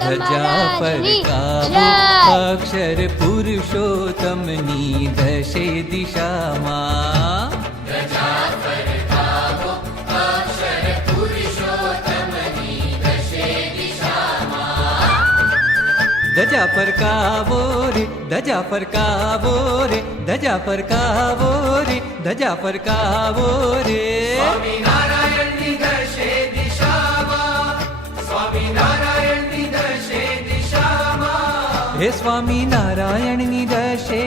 ધજા ફરકાવો અક્ષર પુરુષોત્તમની દશે દિશામાં. ધજા ફરકાવો અક્ષર પુરુષોત્તમની દશે દિશામાં. ધજા ફરકાવો રે ધજા ફરકાવો રે ધજા ફરકાવો રે ધજા ફરકાવો રે. સ્વામિનારાયણની દશે દિશામાં, સ્વામિનારાયણની દશે દિશામાં. હે સ્વામિનારાયણની દશે